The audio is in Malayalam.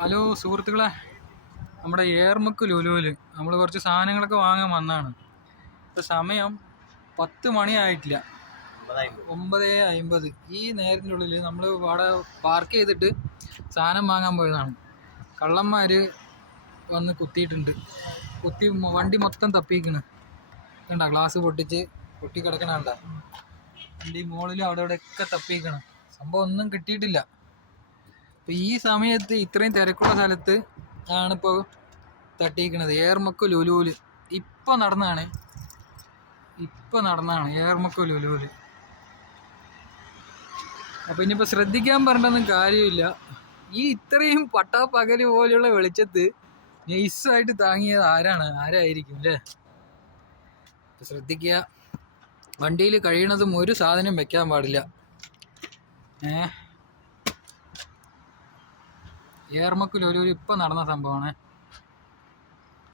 ഹലോ സുഹൃത്തുക്കളെ, നമ്മുടെ ഏർമുക്ക് ലുലുവിൽ നമ്മൾ കുറച്ച് സാധനങ്ങളൊക്കെ വാങ്ങാൻ വന്നതാണ്. ഇപ്പോൾ സമയം 10 മണിയായിട്ടില്ല, 9:50. ഈ നേരത്തിൻ്റെ ഉള്ളിൽ നമ്മൾ അവിടെ പാർക്ക് ചെയ്തിട്ട് സാധനം വാങ്ങാൻ പോയതാണ്. കള്ളന്മാർ വന്ന് കുത്തിയിട്ടുണ്ട്. വണ്ടി മൊത്തം തപ്പിക്കണ്. കണ്ട ഗ്ലാസ് പൊട്ടിക്കിടക്കണ കണ്ട. വണ്ടി മുകളിൽ അവിടെ ഇവിടെയൊക്കെ തപ്പിക്കണം. സംഭവം ഒന്നും കിട്ടിയിട്ടില്ല. അപ്പോൾ ഈ സമയത്ത് ഇത്രയും തിരക്കുള്ള സ്ഥലത്ത് ആണിപ്പോൾ തട്ടിയിരിക്കണത്. ഏർമുക്ക് ലുലുവിൽ ഇപ്പം നടന്നതാണ് ഏർമുക്ക് ലുലുവിൽ. അപ്പോൾ ഇനിയിപ്പോൾ ശ്രദ്ധിക്കാൻ പറഞ്ഞൊന്നും കാര്യമില്ല. ഈ ഇത്രയും പട്ടാപ്പകല് പോലെയുള്ള വെളിച്ചത്ത് നൈസായിട്ട് താങ്ങിയത് ആരായിരിക്കും അല്ലേ? ശ്രദ്ധിക്കുക, വണ്ടിയിൽ കഴിയണതും ഒരു സാധനം വെക്കാൻ പാടില്ല. ഏർമുക്ക് ലുലുവിൽ ഇപ്പം നടന്ന സംഭവമാണ്.